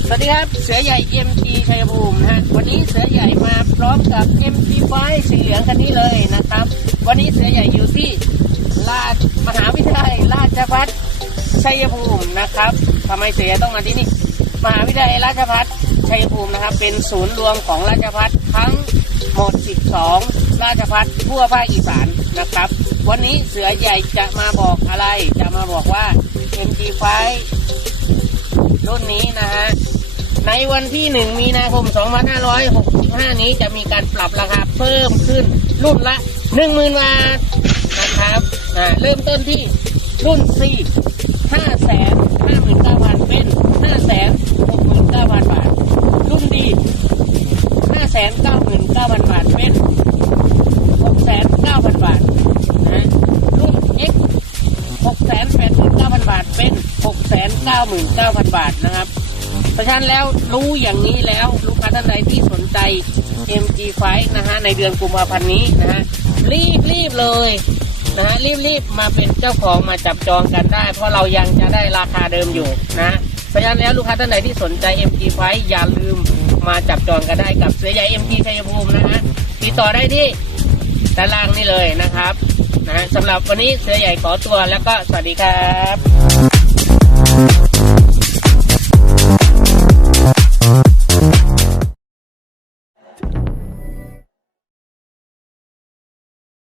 สวัสดีครับ เสือใหญ่ MG ชัยภูมินะฮะวันนี้เสือใหญ่มาพร้อมกับ MG5 สีเหลืองคันนี้เลยนะครับ วันนี้เสือใหญ่อยู่ที่ราชมหาวิทยาลัยราชภัฏชัยภูมินะครับทำไมเสือใหญ่ต้องมาที่นี่มหาวิทยาลัยราชภัฏชัยภูมินะครับ เป็นศูนย์รวมของราชภัฏทั้งหมด 12 ราชภัฏทั่วภาคอีสานนะครับ วันนี้เสือใหญ่จะมาบอกอะไร จะมาบอกว่า MG5 รุ่นนี้นะฮะ ในวันที่ 1 มีนาคม 2565 นี้จะมีการปรับราคาเพิ่มขึ้น รุ่นละ 10,000 บาทนะครับเริ่มต้นที่รุ่น4 5 5 9 0 0 0เป็น 5 6 9 0 0 0 บาท รุ่นดี5 9 9 0 0 0 บาทเป็น 6 9 0 0 0 บาทนะฮะรุ่น X 6 8 9 0 0 0 บาทเป็น 6 9 9 0 0 0 บาทนะครับ เพราะฉะนั้นแล้วรู้อย่างนี้แล้วลูกค้าท่านใดที่สนใจ MG5 นะฮะในเดือนกุมภาพันธ์นี้นะฮะรีบรีบเลยนะฮะรีบรีบมาเป็นเจ้าของมาจับจองกันได้ เพราะเรายังจะได้ราคาเดิมอยู่นะเพราะฉะนั้นแล้วลูกค้าท่านใดที่สนใจ MG5 อย่าลืมมาจับจองกันได้กับเสือใหญ่ MG ชัยภูมินะฮะติดต่อได้ที่ด้านล่างนี่เลยนะครับนะสำหรับวันนี้เสือใหญ่ขอตัวแล้วก็สวัสดีครับ